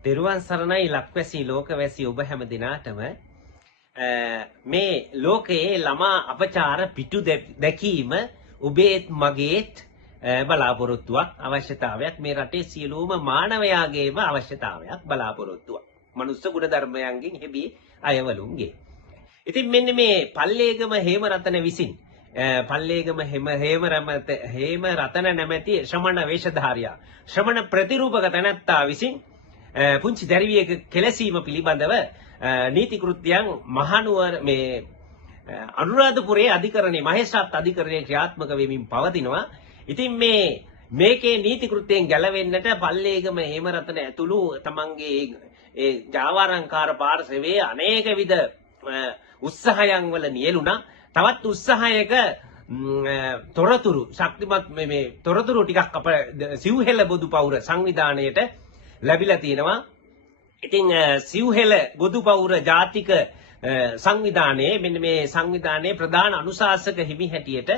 තෙරුවන් සරණයි ලක්වැසි ලෝකවැසි ඔබ හැම දිනාටම මේ ලෝකයේ ළමා අපචාර පිටු දැකීම ඔබේත් මගේත් බලාපොරොත්තුවක් අවශ්‍යතාවයක් මේ රටේ සියලුම මානවයාගේම අවශ්‍යතාවයක් බලාපොරොත්තුවක් මනුස්ස ගුණ ධර්මයන්ගෙන් හැබී අයවලුන්ගේ. ඉතින් මෙන්න මේ පල්ලේගම හේමරතන විසින් පල්ලේගම හේමරතන නැමැති ශ්‍රමණ වේශධාරියා ශ්‍රමණ ප්‍රතිරූපක තැනැත්තා විසින් පුංචි දැරිවියක කෙලසීම පිළිබඳව නීති කෘත්‍යයන් මහනුවර මේ අනුරාධපුරයේ අධිකරණයේ මහේස්ත්‍රාත් අධිකරණයේ ක්‍රියාත්මක වෙමින් පවතිනවා. ඉතින් මේකේ නීති කෘත්‍යයෙන් ගැලවෙන්නට පල්ලේගම හේමරතන ඇතුළු තමන්ගේ ඒ ජාවාරංකාර පාර්ශවයේ අනේක විද උත්සාහයන් වල නියැලුණා. තවත් උත්සාහයක තොරතුරු ශක්තිමත් මේ තොරතුරු ටිකක් අප සිව්හෙළ බොදු පවුර සංවිධානයට ලැබිලා තියෙනවා. ඉතින් සිව්හෙළ බොදු පවුර ජාතික සංවිධානයේ මෙන්න මේ සංවිධානයේ ප්‍රධාන අනුශාසක හිමි හැටියට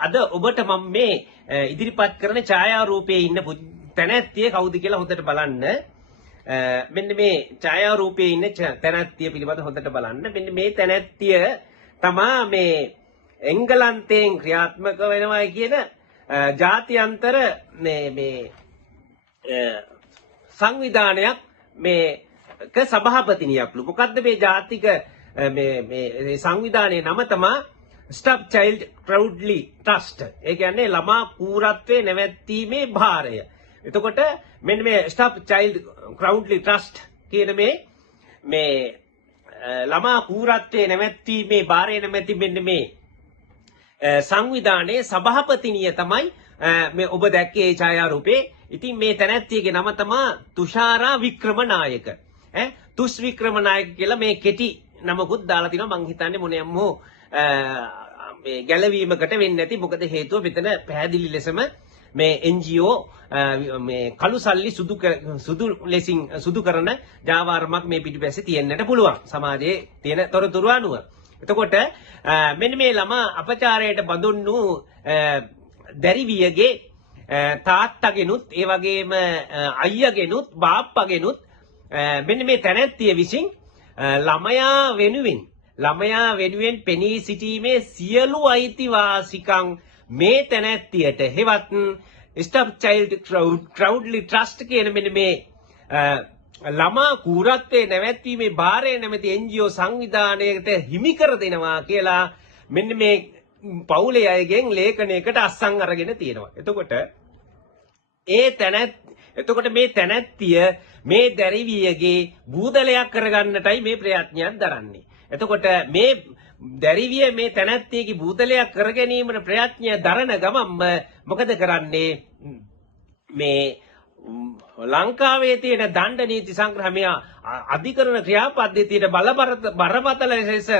අද ඔබට මම මේ ඉදිරිපත් කරන ඡායාරූපයේ ඉන්න තැනැත්තිය කවුද කියලා හොඳට බලන්න. මෙන්න මේ ඡායාරූපයේ ඉන්න තැනැත්තිය පිළිබඳව හොඳට බලන්න. මෙන්න මේ තැනැත්තිය තමා මේ එංගලන්තයෙන් ක්‍රියාත්මක වෙනවා කියන ජාත්‍යන්තර මේ සංවිධානයක් මේක සභාපතිනියක්ලු. මොකද්ද මේ ජාතික මේ සංවිධානයේ නම තමා Stop Child Crowdly Trust. ඒ කියන්නේ ළමා කූරත්වයේ නැවැත්ීමේ භාරය. එතකොට මෙන්න මේ Stop Child Crowdly Trust කියන මේ ළමා කූරත්වයේ නැවැත්ීමේ භාරය නැමැති මෙන්න මේ සංවිධානයේ සභාපතිනිය තමයි මේ ඔබ දැක්කේ ඡායාරූපේ. ඉතින් මේ තැනැත්තියගේ නම තමා තුෂාරා වික්‍රමනායක. තුෂ් වික්‍රමනායක කියලා මේ කෙටි නමකුත් දාලා තිනවා. මං හිතන්නේ මොනියම් හෝ මේ ගැලවීමකට වෙන්නේ නැති. මොකද හේතුව මෙතන පැහැදිලි ලෙසම මේ NGO මේ කළු සල්ලි සුදු ලෙසින් සුදු කරන ජාවාරමක් මේ පිටිපස්සේ තියෙන්නට පුළුවන් සමාජයේ තියෙන තොරතුරු අනුව. එතකොට මෙන්න මේ ළමා අපචාරයට බඳුන්ු දැරිවියගේ තාත්තගෙනුත් ඒ වගේම අයියගෙනුත් බාප්පගෙනුත් මෙන්න මේ තැනැත්තිය විසින් ළමයා වෙනුවෙන් පෙනී සිටීමේ සියලු අයිතිවාසිකම් මේ තැනැත්තියට හෙවත් Stop Child Crowdly Trust කියන මෙන්න මේ ළමා කූරත්වයේ නැවැත්වීමේ භාරය නැමැති NGO සංවිධානයකට හිමි කර දෙනවා කියලා මෙන්න මේ පවුලේ අයගෙන් ලේඛනයකට අස්සන් අරගෙන තියෙනවා. එතකොට මේ තැනැත්තිය මේ දැරිවියගේ බූදලයක් කරගන්නටයි මේ ප්‍රයත්නයක් දරන්නේ. එතකොට මේ දැරිවිය මේ තැනැත්තියගේ බූදලයක් කර ගැනීමට ප්‍රයත්නය දරන ගමන්ම මොකද කරන්නේ? මේ ලංකාවේ තියෙන දණ්ඩ නීති සංග්‍රහය අධිකරණ ක්‍රියාපද්ධතියට බරපතල ලෙස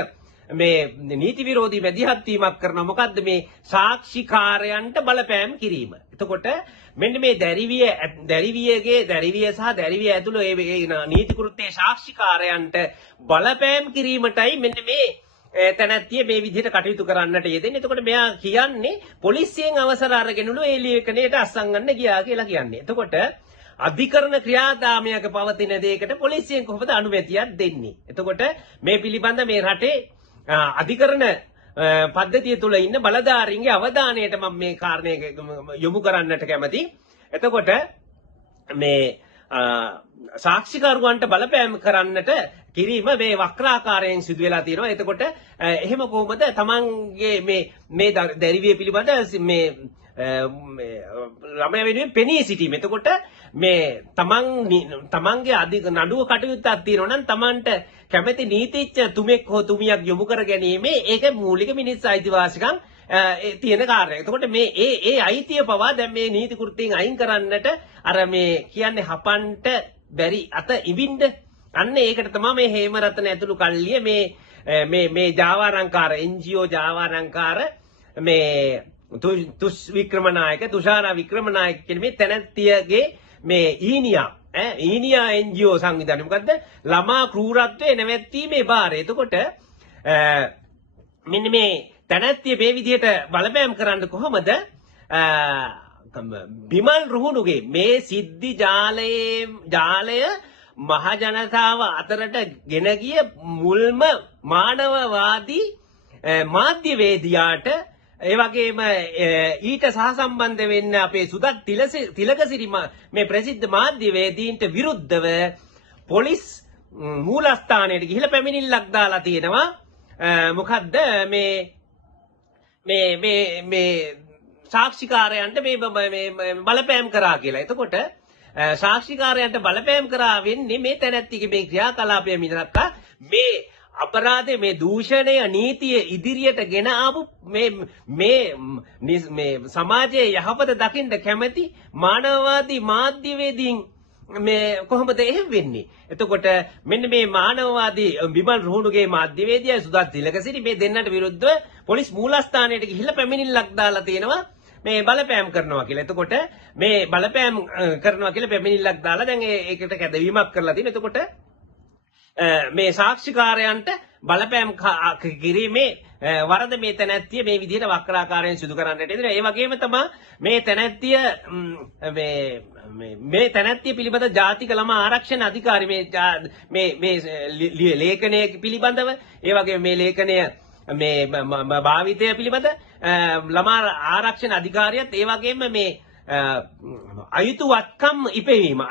මේ නීති විරෝධී මැදිහත් වීමක් කරනවා. මොකද්ද මේ සාක්ෂිකාරයන්ට බලපෑම් කිරීම. එතකොට මෙන්න මේ දැරිවිය සහ දැරිවිය ඇතුළු ඒ නීති කෘත්‍යයේ සාක්ෂිකාරයන්ට බලපෑම් කිරීමටයි මෙන්න මේ තැනැත්තිය මේ විදිහට කටයුතු කරන්නට යෙදෙන්නේ. එතකොට මෙයා කියන්නේ පොලිසියෙන් අවසර අරගෙනලු ඒ ලේඛනයට අස්සන් ගන්න ගියා කියලා කියන්නේ. එතකොට අධිකරණ ක්‍රියාදාමයක පවතින දෙයකට පොලිසියෙන් කොහොමද අනුමැතියක් දෙන්නේ? එතකොට මේ පිළිබඳ මේ රටේ අධිකරණ පද්ධතිය තුළ ඉන්න බලධාරීන්ගේ අවධානයට මම මේ කාරණය යොමු කරන්නට කැමතියි. එතකොට මේ සාක්ෂිකරුවන්ට බලපෑම් කරන්නට කිරීම මේ වක්‍රාකාරයෙන් සිදු වෙලා තියෙනවා. එතකොට එහෙම කොහොමද තමන්ගේ මේ දැරිවිය පිළිබඳ මේ ළමයා වෙනුවෙන් පෙනී සිටීම. එතකොට මේ තමන්ගේ අධික නඩුව කටයුත්තක් තියෙනවා නම් තමන්ට කැමැති නීතිඥ තුමෙක් හෝ තුමියක් යොමු කර ගැනීම ඒක මූලික මිනිස් අයිතිවාසිකම් තියෙන කාර්යයක්. එතකොට මේ ඒ අයිතිය පවා දැන් මේ නීති කෘත්‍යයෙන් අයින් කරන්නට අර මේ කියන්නේ හපන්ට බැරි අත ඉබින්න අන්න ඒකට තමයි මේ හේමරතන ඇතුළු කල්ලිය මේ ජාවාරංකාර NGO ජාවාරංකාර මේ තුෂාරා වික්‍රමනායක කියන මේ තැනැත්තියගේ මේ ඊනියා NGO සංවිධානය. මොකද්ද? ළමා ක්‍රූරත්වයේ නැවැත්වීමේ භාරය. එතකොට මෙන්න මේ තැනැත්තිය මේ විදිහට බලපෑම් කරන්න කොහොමද? බිමල් රුහුණුගේ මේ සිද්ධි ජාලය මහජනතාව අතරට ගෙන ගිය මුල්ම මානවවාදී මාධ්‍යවේදියාට ඒ වගේම ඊට සහසම්බන්ධ වෙන්න අපේ සුදත් තිලකසිරි මේ ප්‍රසිද්ධ මාධ්‍යවේදීන්ට විරුද්ධව පොලිස් මූලස්ථානයට ගිහිල්ලා පැමිණිල්ලක් දාලා තියෙනවා. මොකද්ද මේ සාක්ෂිකාරයන්ට මේ බලපෑම් කරා කියලා. එතකොට සාක්ෂිකාරයන්ට බලපෑම් කරා වෙන්නේ මේ තැනැත්තිගේ මේ ක්‍රියාකලාපය මිසක් මේ අපරාධය මේ දූෂණය නීතිය ඉදිරියට ගෙන ආපු මේ සමාජයේ යහපත දකින්න කැමැති මානවවාදී මාධ්‍යවේදීන් මේ කොහොමද එහෙම වෙන්නේ? එතකොට මෙන්න මේ මානවවාදී බිමල් රුහුණුගේ මාධ්‍යවේදියා සුදත් තිලකසිරි මේ දෙන්නට විරුද්ධව පොලිස් මූලස්ථානයට ගිහිල්ලා පැමිණිල්ලක් දාලා තියෙනවා මේ බලපෑම් කරනවා කියලා. එතකොට මේ බලපෑම් කරනවා කියලා පැමිණිල්ලක් දාලා දැන් ඒකට කැදවීමක් කරලා තියෙනවා. එතකොට මේ සාක්ෂිකාරයන්ට බලපෑම් කිරීමේ වරද මේ තැනැත්තිය මේ විදිහට වක්‍රාකාරයෙන් සිදු කරන්නට යෙදෙනවා. ඒ වගේම තමයි මේ තැනැත්තිය මේ තැනැත්තිය පිළිබඳ ජාතික ළමා ආරක්ෂණ අධිකාරි මේ ලේඛනය පිළිබඳව ඒ වගේම මේ ලේඛනය මේ භාවිතය පිළිබඳ ළමා ආරක්ෂණ අධිකාරියත් ඒ වගේම මේ අයුතු වත්කම් ඉපැවීම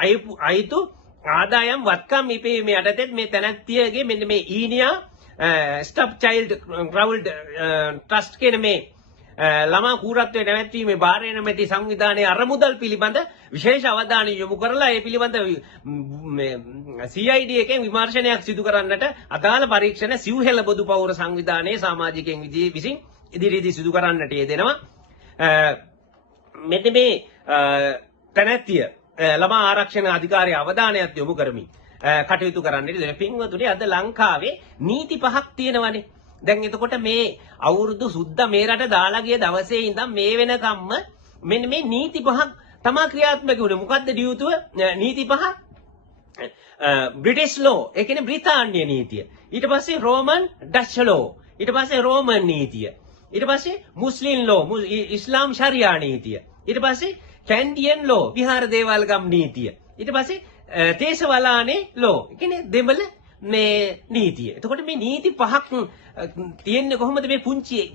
අයුතු ආදායම් වත්කම් ඉපැවීම යටතේ මේ තැනැත්තියගේ මෙන්න මේ ඊනියා ස්ටොප් චයිල්ඩ් ක්‍රවුල්ඩ් ට්‍රස්ට් කියන මේ ළමා කූරත්වයේ නැවැත්වීමේ භාරය නැමැති සංවිධානයේ අරමුදල් පිළිබඳ විශේෂ අවධානය යොමු කරලා ඒ පිළිබඳ CID එකෙන් විමර්ශනයක් සිදු කරන්නට අදාළ පරීක්ෂණ සිව්හෙළ බොදු පෞර සංවිධානයේ සමාජිකයන් විසින් ඉදිරියේදී සිදු කරන්නට යෙදෙනවා. මෙන්න මේ තැනැත්තිය ළමා ආරක්ෂණ අධිකාරිය අවධානයත් යොමු කරමින් කටයුතු කරන්නට යෙදෙන පින්වතුනි අද ලංකාවේ නීති පහක් තියෙනවානේ. දැන් එතකොට මේ අවුරුදු සුද්ද මේ රට දාලා ගිය දවසේ ඉඳන් මේ වෙනකම්ම මෙන්න මේ නීති පහක් තමා ක්‍රියාත්මක වුණේ. මොකද්ද ඩියුතුව නීති පහ? බ්‍රිටිෂ් ලෝ, ඒ කියන්නේ බ්‍රිතාන්‍ය නීතිය. ඊට පස්සේ රෝමන් ඩච් ලෝ. ඊට පස්සේ රෝමන් නීතිය. ඊට පස්සේ මුස්ලිම් ලෝ, ඉස්ලාම් ශරියා නීතිය. ඊට පස්සේ කැන්ඩියන් ලෝ, විහාර දේවල්ගම් නීතිය. ඊට පස්සේ තේසවලානේ ලෝ, ඒ කියන්නේ දෙමළ මේ නීතිය. එතකොට මේ නීති පහක් තියෙන්නේ කොහොමද මේ පුංචි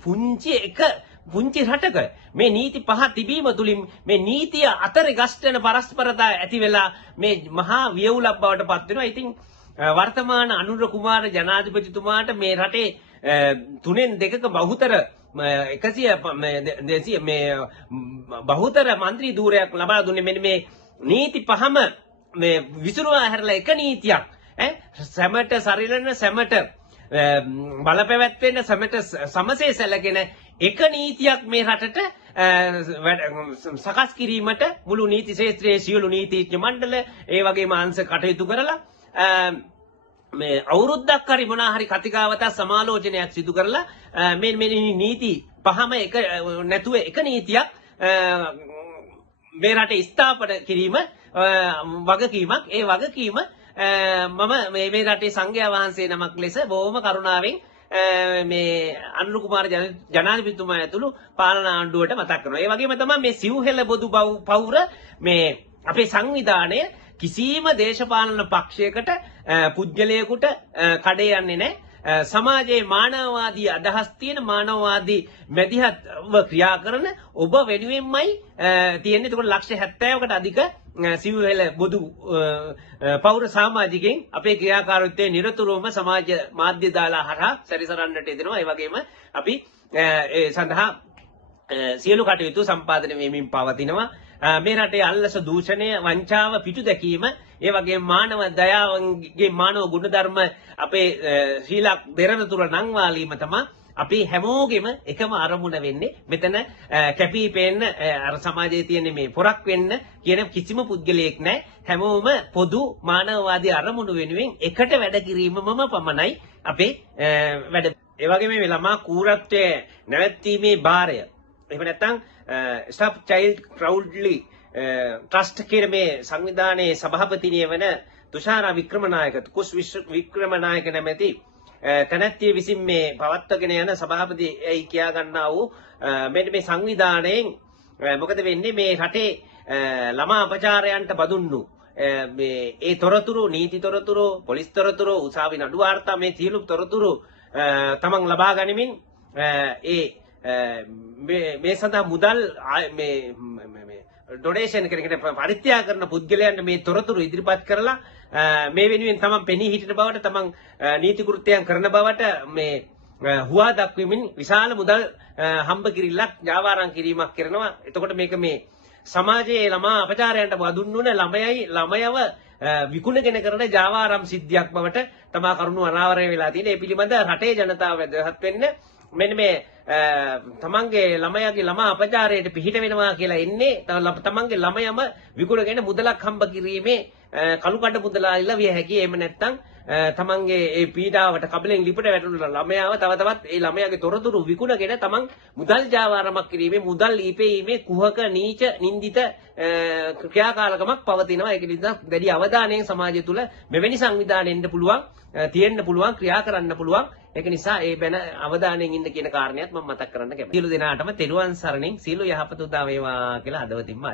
රටක මේ නීති පහ තිබීම තුලින් මේ නීතිය අතර ගස්ටන පරස්පරතා ඇති වෙලා මේ මහා වියවුලක් බවට පත් වෙනවා. ඉතින් වර්තමාන අනුර කුමාර ජනාධිපතිතුමාට මේ රටේ 3/2ක බහුතර 100 මේ බහුතර മന്ത്രി ධූරයක් ලබා දුන්නේ මෙන්න මේ නීති පහම මේ විසිරුවා හැරලා එක නීතියක් සැමට සරිලන සැමට බලපැවැත්වෙන සැමට සමසේ සැලකෙන එක නීතියක් මේ රටට සකස් කිරීමට මුළු නීති ශාස්ත්‍රයේ සියලු නීතිඥ මණ්ඩල ඒ වගේම අංශ කටයුතු කරලා මේ අවුරුද්දක් හරි මොනවා හරි කතිකාවත සමාලෝචනයක් සිදු කරලා මේ නීති පහම එක නැතුව එක නීතියක් මේ රටේ ස්ථාපන කිරීම වගකීමක්. ඒ වගකීම මම මේ රටේ සංඝයා වහන්සේ නමක් ලෙස බොහොම කරුණාවෙන් මේ අනුර කුමාර ජනාධිපතිතුමා ඇතුළු පාලන ආණ්ඩුවට මතක් කරනවා. ඒ වගේම තමයි මේ සිව්හෙළ බොදු පෞර මේ අපේ සංවිධානය කිසිම දේශපාලන පක්ෂයකට පුද්ගලයෙකුට කඩේ යන්නේ නැහැ. සමාජයේ මානවවාදී අදහස් තියෙන මානවවාදී මැදිහත්ව ක්‍රියා කරන ඔබ වෙනුවෙන්මයි තියෙන්නේ. ඒකට ලක්ෂ 70කට අධික සිව්හෙළ බොදු පෞර සමාජිකයන් අපේ ක්‍රියාකාරීත්වයේ නිරතුරුවම සමාජ මාධ්‍ය දාලා හරහා සැරිසරන්නට යෙදෙනවා. ඒ වගේම අපි ඒ සඳහා සියලු කටයුතු සම්පාදනය වෙමින් පවතිනවා. මේ රටේ අල්ලස දූෂණය වංචාව පිටු දැකීම ඒ වගේම මානව දයාවගේ මානව ගුණධර්ම අපේ ශීලක් දෙරණතුර නංවාලීම තමයි අපි හැමෝගෙම එකම අරමුණ වෙන්නේ. මෙතන කැපී පෙනෙන අර සමාජයේ තියෙන මේ පොරක් වෙන්න කියන කිසිම පුද්ගලයෙක් නැහැ. හැමෝම පොදු මානවවාදී අරමුණු වෙනුවෙන් එකට වැඩ කිරීමම පමණයි අපේ වැඩ. ඒ වගේම මේ ළමා කූරත්වයේ නැවැත්වීමේ භාරය එහෙම නැත්නම් ස්ටොප් චයිල්ඩ් ක්‍රවුල්ඩ්ලි ට්‍රස්ට් කියන මේ සංවිධානයේ සභාපතිනිය වන තුෂාරා වික්‍රමනායක කුස් වික්‍රමනායක නැමැති තැනැත්තිය විසින් මේ පවත්වගෙන යන සභාපති ඇයි කියා ගන්නා වූ මෙන්න මේ සංවිධානයෙන් මොකද වෙන්නේ මේ රටේ ළමා අපචාරයන්ට බදුන්නු ඒ තොරතුරු නීති තොරතුරු පොලිස් තොරතුරු උසාවි නඩු වාර්තා මේ සියලු තොරතුරු තමන් ලබා ගනිමින් මේ සඳහා මුදල් මේ ඩොනේෂන් කරගෙන පරිත්‍යාග කරන පුද්ගලයන්ට මේ තොරතුරු ඉදිරිපත් කරලා මේ වෙනුවෙන් තමන් පෙනී හිටින බවට තමන් නීති කෘත්‍යයන් කරන බවට මේ හුවා දක්වමින් විශාල මුදල් හම්බ කිරිල්ලක් ජාවාරම් කිරීමක් කරනවා. එතකොට මේක මේ සමාජයේ ළමා අපචාරයන්ට වදුන්නුන ළමයව විකුණගෙන කරන ජාවාරම් සිද්ධියක් බවට තමා කරුණු අනාවරණය වෙලා තියෙන. ඒ පිළිබඳ රටේ ජනතාව වැදගත් වෙන්න මෙන්න මේ තමන්ගේ ළමයාගේ ළමා අපචාරයට පිහිට වෙනවා කියලා එන්නේ තමන්ගේ ළමයම විකුණගෙන මුදලක් හම්බ කිරීමේ කළු කඩ මුදලාලිලා විය හැකියි. එහෙම නැත්නම් තමන්ගේ ඒ පීඩාවට කබලෙන් ලිපට වැටුණු ළමයාව තව තවත් ඒ ළමයාගේ තොරතුරු විකුණගෙන තමන් මුදල් ජාවාරමක් කිරීමේ මුදල් ඊපෙීමේ කුහක නීච නින්දිත ක්‍රියාකාරකමක් පවතිනවා. ඒක නිසා දැඩි අවධානයෙන් සමාජය තුළ මෙවැනි සංවිධාන එන්න පුළුවන්, තියෙන්න පුළුවන්, ක්‍රියා කරන්න පුළුවන්. ඒක නිසා ඒ බැන අවධානයෙන් ඉන්න කියන කාරණයක් මම මතක් කරන්න කැමතියි. සියලු දෙනාටම තෙරුවන් සරණින් සියලු යහපත උදා වේවා කියලා හදවතින්ම